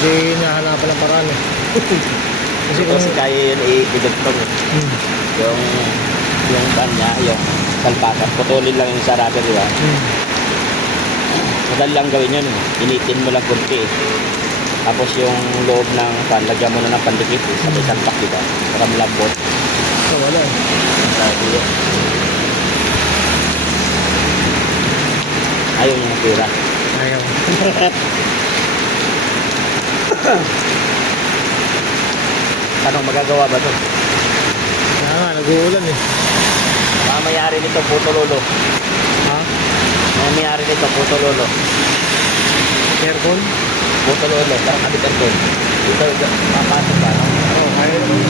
Hindi nahanapan ng paraan eh. Kasi Kasi kaya yun i-dugtong. Yung kanya, yung salpakan. Putulin lang yung sarado, di ba? Madali lang gawin yun. Initin mo lang kunti eh. Tapos yung loob ng pan, lagyan mo na ng pandikit eh. Sabay salpak, di ba? Para malambot. so, wala eh. Sabi yun. Ayaw niya ng pira. Ayaw. Anong magagawa ba to? Kaya nga, nag-uulan eh. Mamayari nito, puto lolo. Ha? Mamayari nito, puto lolo. Aircon? Puto lolo, parang kabitan ko. Dito, papasok ba? Oo, kaya naman.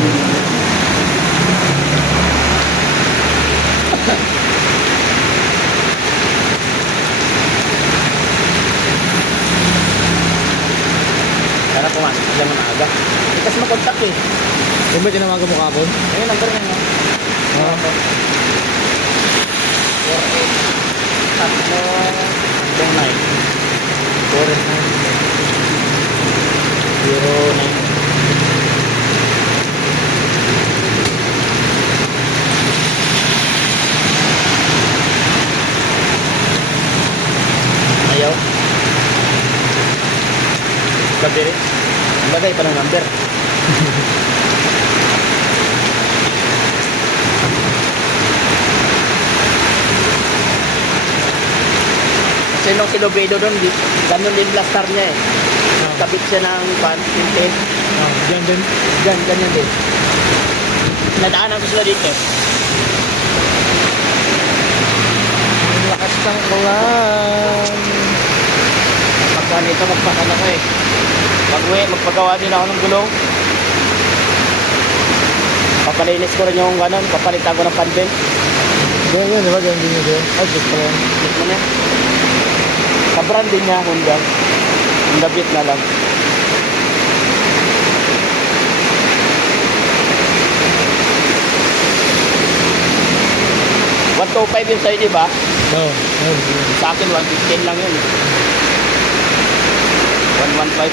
Sana pumasok sila ng aga. Kasi makontak eh. Kung ba tinawagan mo kapon? Ayun, number na yun. Ha? 48 ayaw. Gabi rin. Bagay pa ng number. Kasi nung kilobedo doon, ganun din blaster niya eh. Kabit siya ng pan, tintin. Diyan din. Ganyan din. Nadaanan ko sila dito. Ang lakas ng ulan. Pagka nito, magpakan ako eh. Pag-uwi, magpagawa din ako ng gulong. Papalinis ko rin yung ganun, papalitan ko ng panbel. Diyan yan, di ba? Diyan din yun. Ay, gusto ko yan. Bit mo na. Sa brand din niya, Honda. Honda Beat na lang. $125 yun sa'yo, di ba? Oo. Sa akin, 115 lang yun. 115.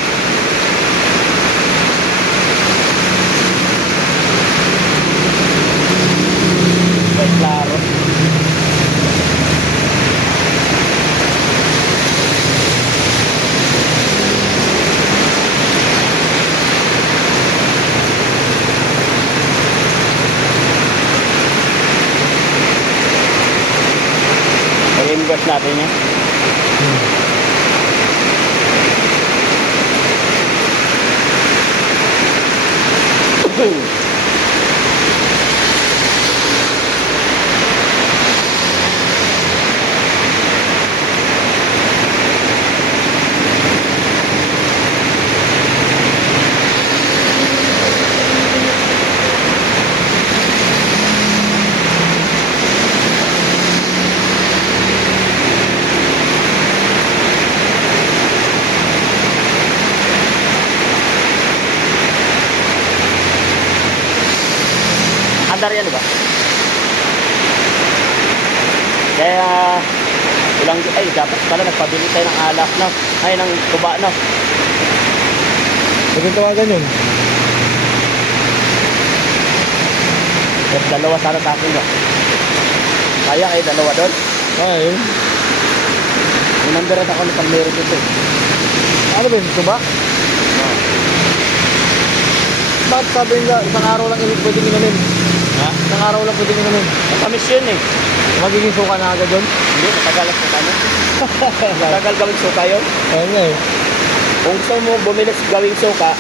Ay, klaro. I-inverse natin yan. Andar yan, diba? Kaya, dapat pala nagpabili tayo ng alak na. Ay, ng tuba na. Pwede tawagan yun. At dalawa sana sa akin, no? Kaya kayo dalawa doon. Ay, May number at ako ng pag-meron dito. ano ba yun? Ito ba? Bakit sabi nila, isang araw lang pwede inumin? Ha? Isang araw lang pwede inumin. Matamis yun eh. Magiging suka na agad doon? Hindi, matagal ang suka mo. Matagal gawing suka yun. Ayun nga eh. Kung gusto mo bumili sa gawing suka,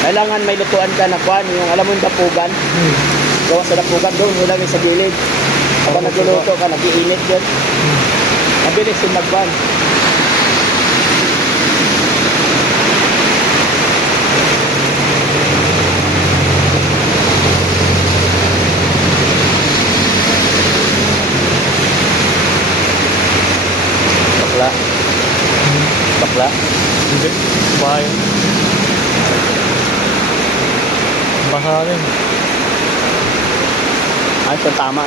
kailangan may lutuan ka na kuhan. Yung alam mo yung dapugan. Gawa sa dapugan doon, ilagay sa gilid. Kapag nagluluto ka, nag-iinit yun. Mabilis yung magban. Bakla. Bakla. Hindi. Bahay. Baha rin. Ay, ito tama.